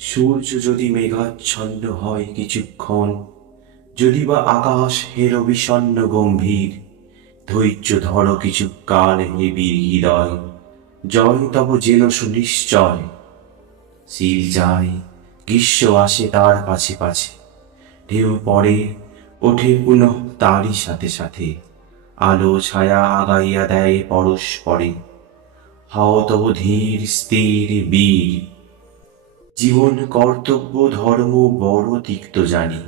সূর্য যদি মেঘাচ্ছন্ন হয় কিছুক্ষণ যদি বা আকাশ হের বিষণ্ণ গম্ভীর, ধৈর্য ধর কিছু কাল হে বীর হৃদয়, জয় তব যেন সুনিশ্চয়। শীল যায়, গ্রীষ্ম আসে তার পাছে পাছে, ঢেউ পড়ে, ওঠে পুনঃ তারই সাথে সাথে, আলো ছায়া আগাইয়া দেয় পরস্পরে। হাও তব ধীর স্থির বীর জীবন কর্তব্য, ধর্ম, বড় তিক্ত জানি।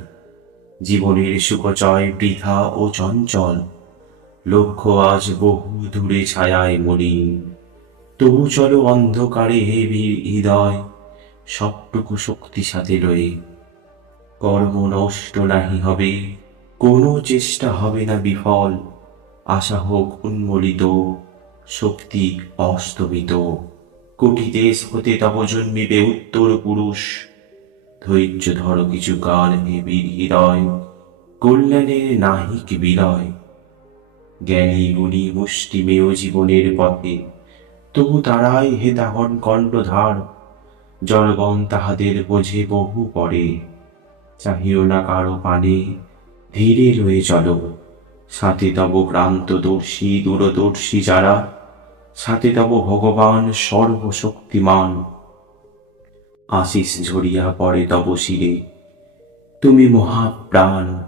জীবনের সুখচয় বৃথা ও চঞ্চল। লক্ষ্য আজ বহু দূরে ছায়ায় মলিন। তবু চলো অন্ধকারে হে বীর হৃদয়, সবটুকু শক্তি সাথে রয়ে। কর্ম নষ্ট নাহি হবে, কোনো চেষ্টা হবে না বিফল। আশা হোক উন্মোলিত, শক্তি অস্তমিত। কোটি দেশ হতে তব জন্মিবে উত্তর পুরুষ। ধৈর্য ধর কিছু কাল হে বীর হৃদয় কল্যাণের নাহিক বিলয়। জ্ঞানী গুণী মুষ্টিমেয় জীবনের পথে, তবু তারাই হে তাহন কণ্ঠধার। জনগণ তাহাদের বোঝে বহু পরে। চাহিও না কারও পানে, ধীরে রয়ে চলো। সাথে তব ক্রান্তদর্শী দূরদর্শী যারা সাথে তব ভগবান সর্বশক্তিমান। আশিস ঝরিয়া পড়ে তব শিরে, তুমি মহাপ্রাণ,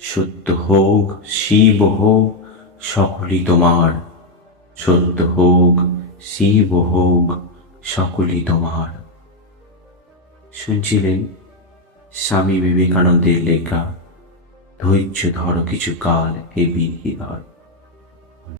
সত্য হোক, শিব হোক, সকলই তোমার। সত্য হোক, শিব হোক, সকলই তোমার। শুনছিলেন স্বামী বিবেকানন্দের লেখা, ধৈর্য ধরো কিছু কাল এ বীর হৃদয়